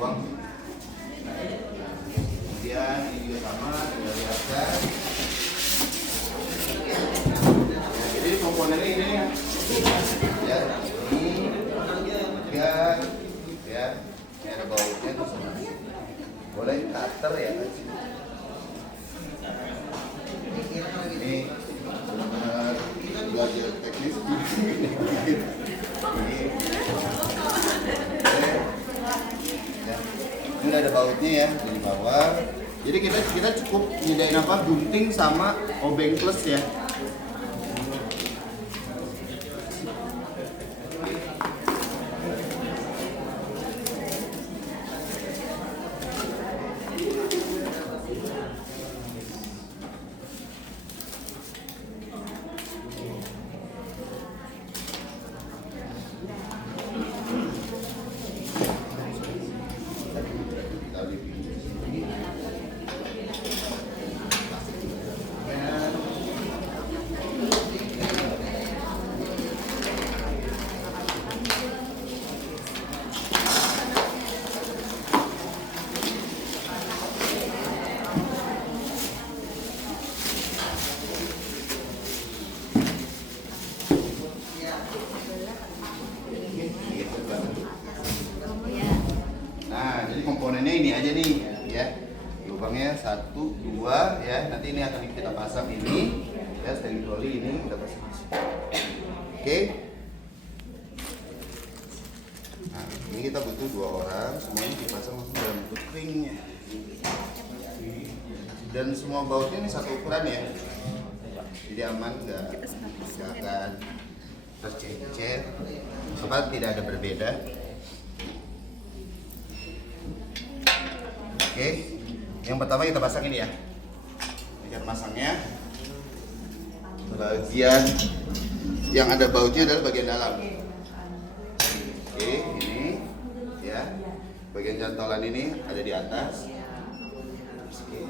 buang. Kemudian ini juga sama, tinggal lihatkan. Ya, jadi komponennya ini ya. Ya, ini ya, ada bautnya tuh sama. Boleh cutter ya. Ini belajar teknis. Ini udah ada bautnya ya di bawah. Jadi kita cukup nyediain apa, gunting sama obeng plus ya. Nah, jadi komponennya ini aja nih ya. Lubangnya 1, 2 ya. Nanti ini akan kita pasang ini ya, standing trolley ini kita pasang di sini. Oke. Nah, ini kita butuh 2 orang, semuanya dipasang langsung dalam bentuk ringnya. Dan semua bautnya ini satu ukuran ya. Jadi aman, nggak akan tercecer. Sobat, tidak ada berbeda. Oke, yang pertama kita pasang ini ya. Bagian pasangnya, bagian yang ada bautnya adalah bagian dalam. Oke, ini ya. Bagian cantolan ini ada di atas. Oke.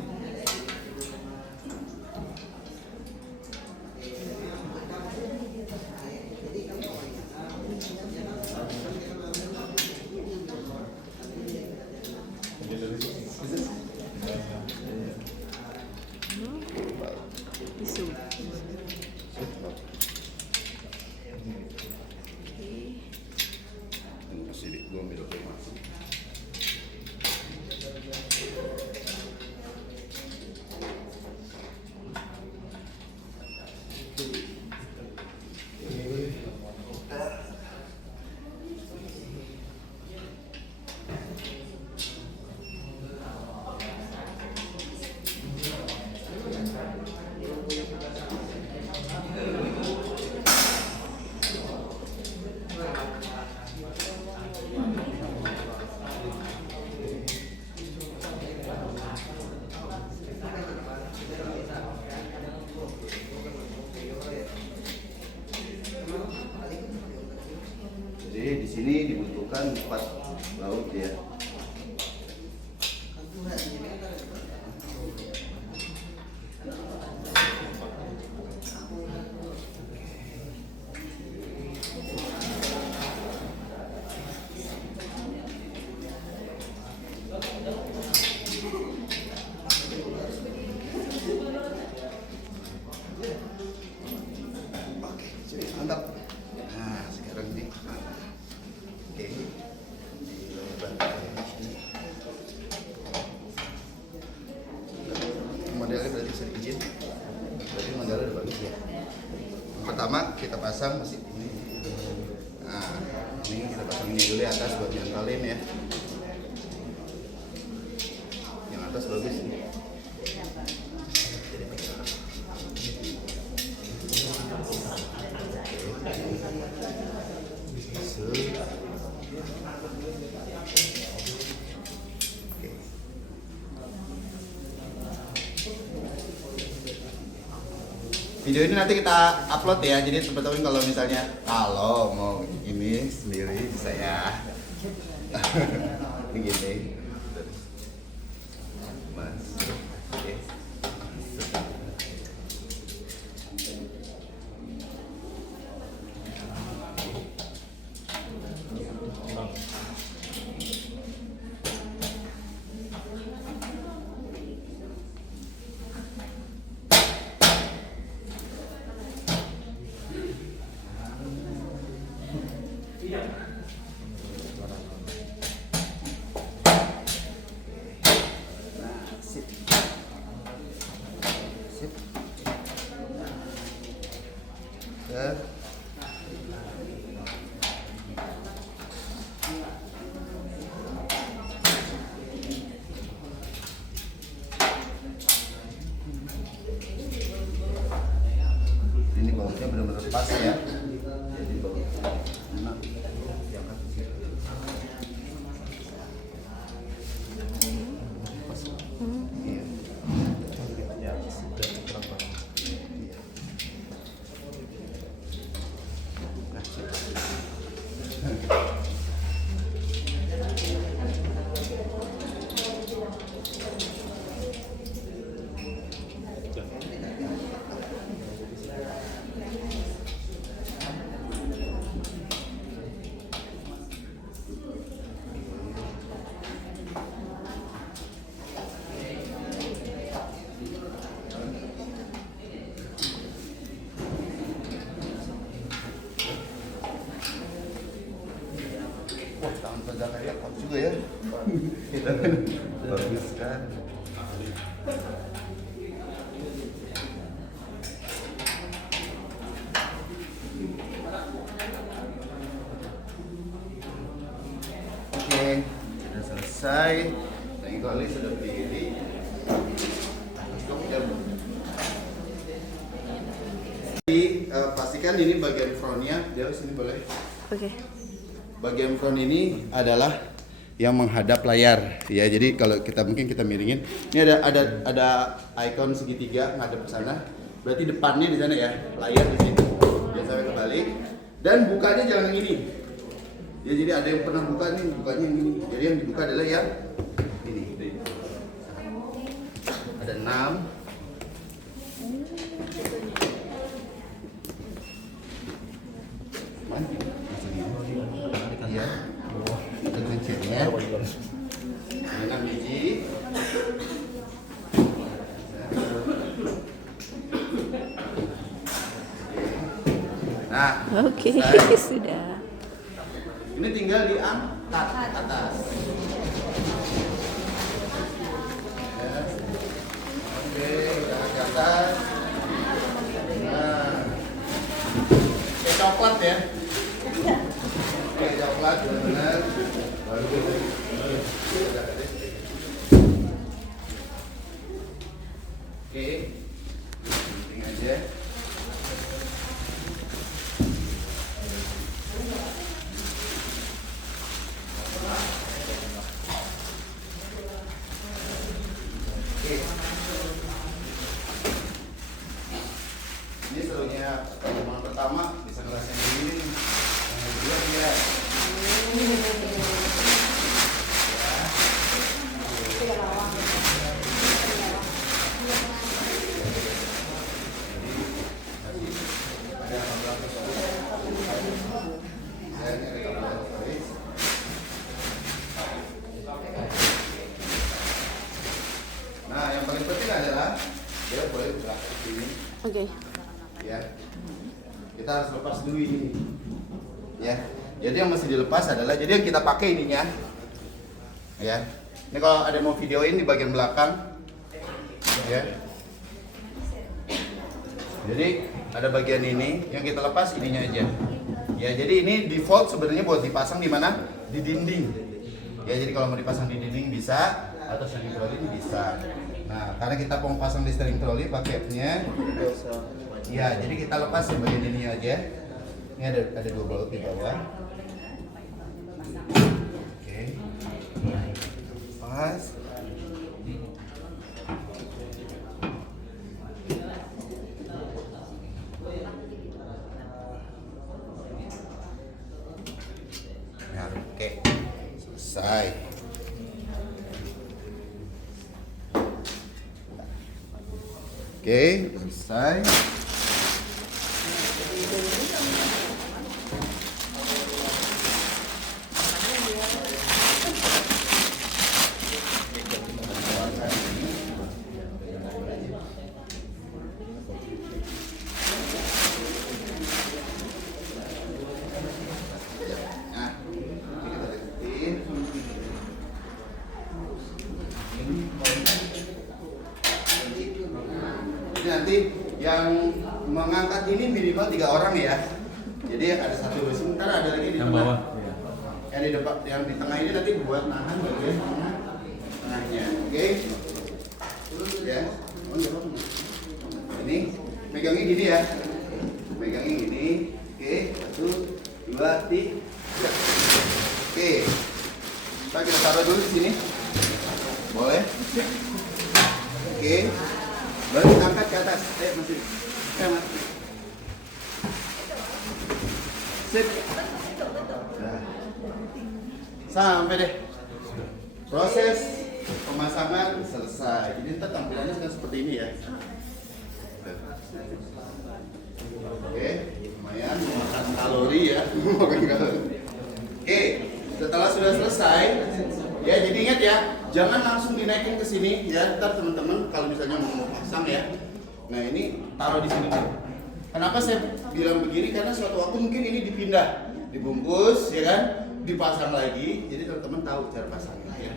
Jadi di sini dibutuhkan 4 baut ya. Oke, jadi mantap. Nah, sekarang nih. Oke. Modelnya berarti bisa izin. Berarti modelnya udah bagus ya. Yang pertama kita pasang mesin ini. Nah, ini kita pasang ini dulu ya atas buat nyantolin ya. Yang atas bagus nih. Video ini nanti kita upload ya, jadi teman-teman kalau mau ini sendiri saya ini gini. Mas. Oke. Pak Zakaria kuat juga ya. Bagus kan. Oke, sudah selesai. Dan itu Ali sudah berdiri. Pastikan ini bagian frontnya, dia sini boleh. Oke. Bagian front ini adalah yang menghadap layar, ya. Jadi kalau kita miringin, ini ada icon segitiga ngadep ke sana. Berarti depannya di sana ya, layar di situ. Jangan sampai kebalik. Dan bukanya jangan yang ini. Ya, jadi ada yang pernah buka nih, bukanya yang ini. Jadi yang dibuka adalah yang ini. Ada 6. Iya, ada kuncinya. 6 biji. Nah, Oke, selesai. sudah. Ini tinggal diangkat ke atas. Yes. Oke, diangkat ke atas. Nah, kayak coklat ya. Kayak coklat, benar-benar. Oke, penting aja. Ini serunya pertemuan pertama bisa ngerasain ini nih. Yang kedua dia nah, yang paling penting adalah dia boleh buka ini. Oke. Ya, kita harus lepas dulu ini ya. Jadi yang mesti dilepas adalah, jadi yang kita pakai ininya ya. Ini kalau ada mau videoin di bagian belakang ya. Jadi ada bagian ini yang kita lepas ininya aja ya. Jadi ini default sebenarnya buat dipasang di mana, di dinding ya. Jadi kalau mau dipasang di dinding bisa, atau steering trolley ini bisa. Nah, karena kita mau pasang di steering trolley paketnya ya, jadi kita lepas yang bagian ini aja. Ini ada 2 baut di bawah. Oke. Pas. Nah, oke. Selesai. Oke, selesai. Nah, ini kita Jadi nanti yang mengangkat ini minimal 3 orang ya. Jadi ada satu, sementara ada lagi di Yang tengah. bawah. Yang di depan, yang di tengah ini nanti buat nahan bagian tengahnya. Oke. Ya. Oh, nggak apa-apa. Ini megangnya gini ya. Megangnya gini. Oke, 1, 2, 3. Oke. Kita taruh dulu di sini. Boleh? Oke. Baru kita angkat ke atas. Masih. Mas. Sip. Nah. Sampai deh. Proses pemasangan selesai. Jadi ntar tampilannya seperti ini ya. Oke, lumayan memakan kalori ya. Memakan kalori. Oke, setelah sudah selesai, ya jadi ingat ya, jangan langsung dinaikin ke sini ya. Ntar teman-teman kalau misalnya mau pasang ya, nah ini taruh di sini. Kenapa saya bilang begini? Karena suatu waktu mungkin ini dipindah, dibungkus, ya kan? dipasang lagi. Jadi teman-teman tahu cara pasangnya ya.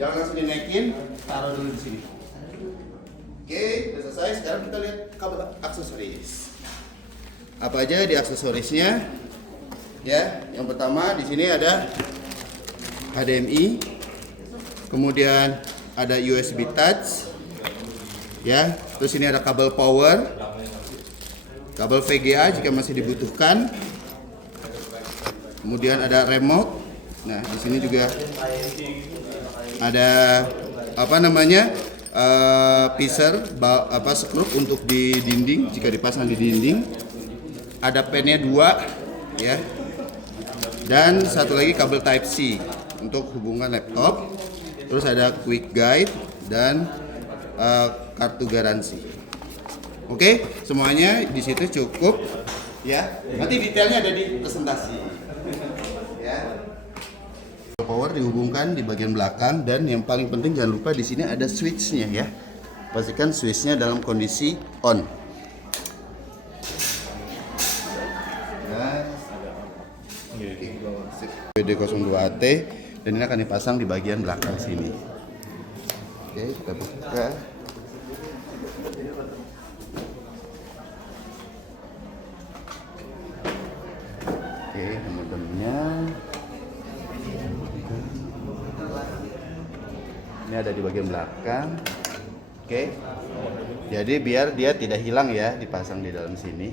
Jangan langsung dinaikin, taruh dulu di sini. Oke, udah selesai. Sekarang kita lihat kabel aksesoris. Apa aja di aksesorisnya? Ya, yang pertama di sini ada HDMI, kemudian ada USB Touch, ya. Terus ini ada kabel power, kabel VGA jika masih dibutuhkan. Kemudian ada remote. Nah, di sini juga ada apa namanya pisar, skrup untuk di dinding jika dipasang di dinding. Ada pennya 2, ya. Dan satu lagi kabel Type C untuk hubungan laptop. Terus ada quick guide dan kartu garansi. Oke, semuanya di situ cukup, ya. Nanti detailnya ada di presentasi. Ya. Power dihubungkan di bagian belakang, dan yang paling penting jangan lupa di sini ada switch-nya ya. Pastikan switch-nya dalam kondisi on. WD02AT, dan ini akan dipasang di bagian belakang sini. Oke, kita buka. Oke, modemnya ini ada di bagian belakang. Oke, jadi biar dia tidak hilang ya, dipasang di dalam sini.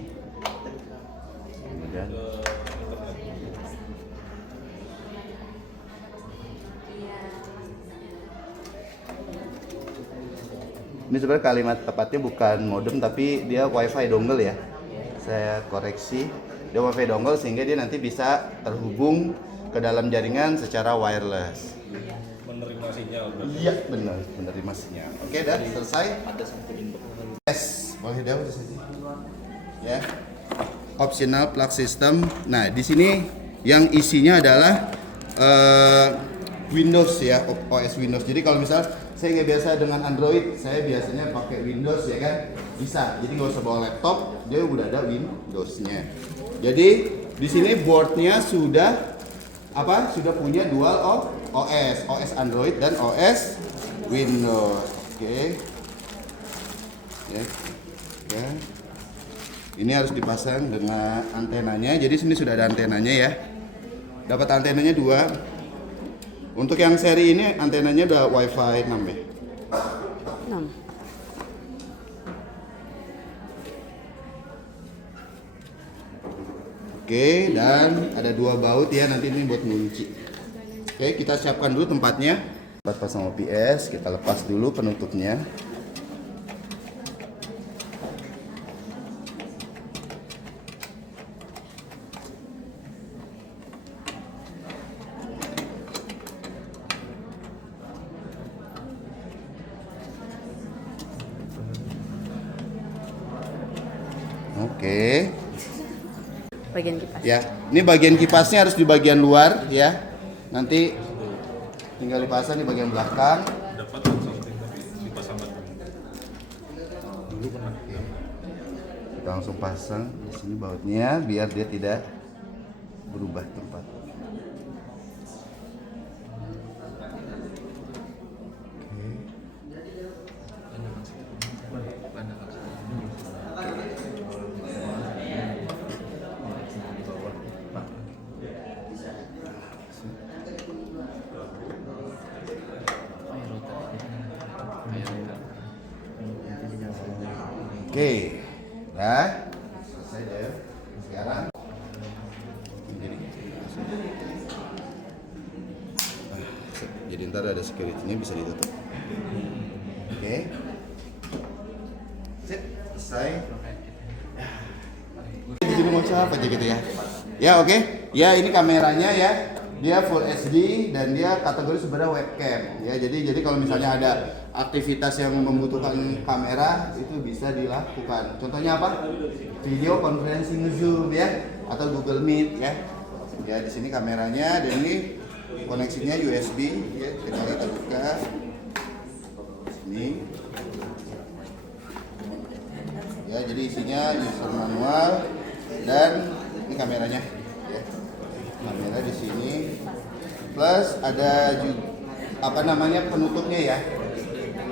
Kemudian ini sebenarnya kalimat tepatnya bukan modem, tapi dia WiFi dongle ya. Saya koreksi, dia WiFi dongle sehingga dia nanti bisa terhubung ke dalam jaringan secara wireless. Menerima sinyal. Iya benar, menerima sinyal. Oke, dah selesai. Ada satu input. Yes, boleh dah udah saja. Ya. Optional plug system. Nah, di sini yang isinya adalah Windows ya, OS Windows. Jadi kalau misal saya nggak biasa dengan Android, saya biasanya pakai Windows ya kan, bisa. Jadi nggak usah bawa laptop, dia udah ada Windows-nya. Jadi di sini boardnya sudah punya dual OS Android dan OS Windows. Oke. Ya. Ya. Ini harus dipasang dengan antenanya. Jadi sini sudah ada antenanya ya. Dapat antenanya 2. Untuk yang seri ini antenanya udah WiFi 6 ya? 6. Oke, dan ada 2 baut ya, nanti ini buat ngunci. Oke, kita siapkan dulu tempatnya. Tempat pasang OPS, kita lepas dulu penutupnya. Oke. Bagian kipas. Ya, ini bagian kipasnya harus di bagian luar ya. Nanti tinggal dipasang di bagian belakang. Dapat something tapi dipasang lagi. Dulu pernah. Kita langsung pasang di sini bautnya biar dia tidak berubah tempat. Oke, nah selesai deh. Sekarang jadi ntar ada security-nya bisa ditutup. Oke, sip, selesai. Jadi mau apa aja gitu ya? Ya oke, ya ini kameranya ya. Dia Full HD dan dia kategori sebenarnya webcam ya. Jadi kalau misalnya ada aktivitas yang membutuhkan kamera itu bisa dilakukan. Contohnya apa? Video conferencing Zoom ya atau Google Meet ya. Ya di sini kameranya dan ini koneksinya USB ya. Kita buka sini. Ya jadi isinya user manual dan ini kameranya ya. Kamera di sini. Plus ada juga apa namanya penutupnya ya,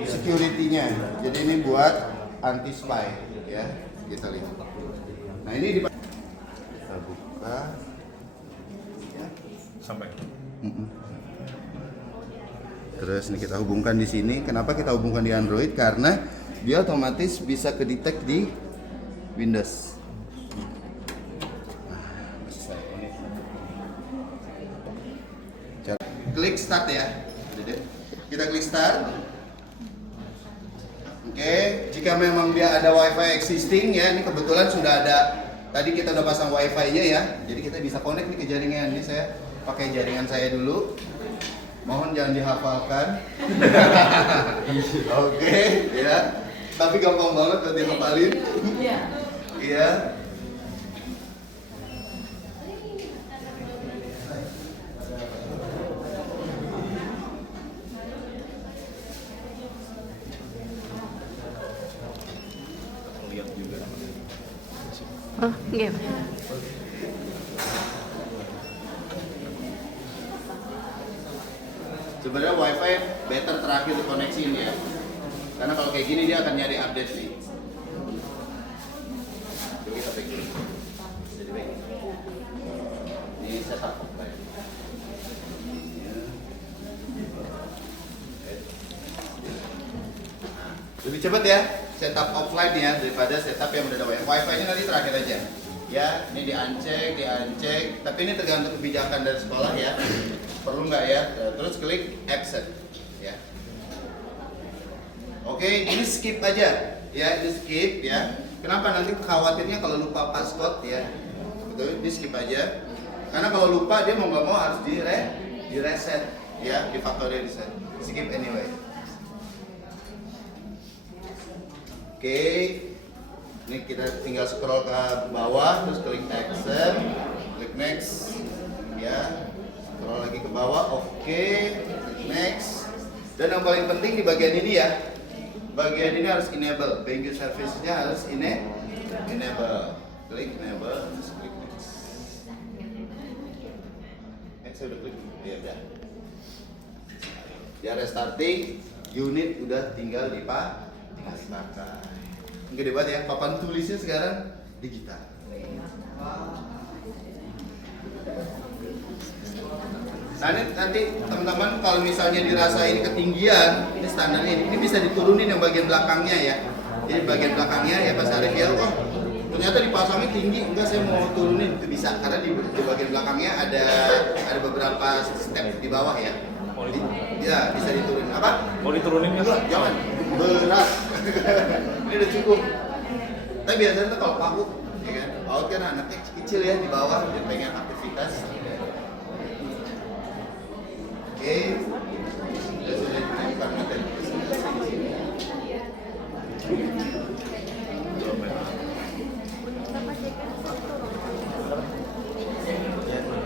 security-nya. Jadi ini buat anti spy ya. Kita lihat. Nah ini kita buka. Ya. Sampai. Terus ini kita hubungkan di sini. Kenapa kita hubungkan di Android? Karena dia otomatis bisa kedetek di Windows. Klik start ya. Kita klik start. Oke, jika memang dia ada WiFi existing ya, ini kebetulan sudah ada. Tadi kita udah pasang WiFi-nya ya, jadi kita bisa connect nih ke jaringan. Ini saya pakai jaringan saya dulu. Mohon jangan dihafalkan. Oke, ya. Tapi gampang banget buat dihafalin. Iya. Iya. Lihat juga. Oh, enggak. Sebenarnya WiFi better terakhir koneksi ini ya. Karena kalau kayak gini dia akan nyari update nih. Coba kita pegang. Jadi baik. Ini setup offline. Lebih cepat ya setup offline ya daripada setup yang udah ada WiFi. WiFi-nya nanti terakhir aja. Ya, ini diancek. Tapi ini tergantung kebijakan dari sekolah ya. Perlu nggak ya? Terus klik accept ya. Oke, ini skip aja ya, ini skip ya. Kenapa? Nanti khawatirnya kalau lupa password ya. Betul, ini skip aja. Karena kalau lupa dia mau nggak mau harus di reset ya, di factory reset. Skip anyway. Oke, ini kita tinggal scroll ke bawah, terus klik accept, klik next ya. Scroll lagi ke bawah, oke, klik next. Dan yang paling penting di bagian ini ya, bagian ini harus enable, bank service-nya harus enable. Klik enable, terus klik next. Saya udah klik, ya udah. Dia restarting, unit udah tinggal dipakai. Gede banget ya, papan tulisnya sekarang digital. Nah nanti teman-teman kalau misalnya dirasain ketinggian, ini standarnya ini bisa diturunin yang bagian belakangnya ya. Jadi bagian belakangnya ya pas Arif ya, oh ternyata dipasangnya tinggi, enggak saya mau turunin itu bisa karena di bagian belakangnya ada beberapa step di bawah ya. Ya bisa diturunin apa? Mau diturunin nggak? Enggak, jangan berat. Ini udah cukup. Tapi biasanya tuh kalau kaku, ya kan? Paut kan anaknya kecil ya di bawah, dia pengen aktivitas. Oke, sudah dibuka materi.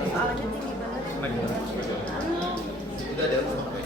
Nah, Sudah ada.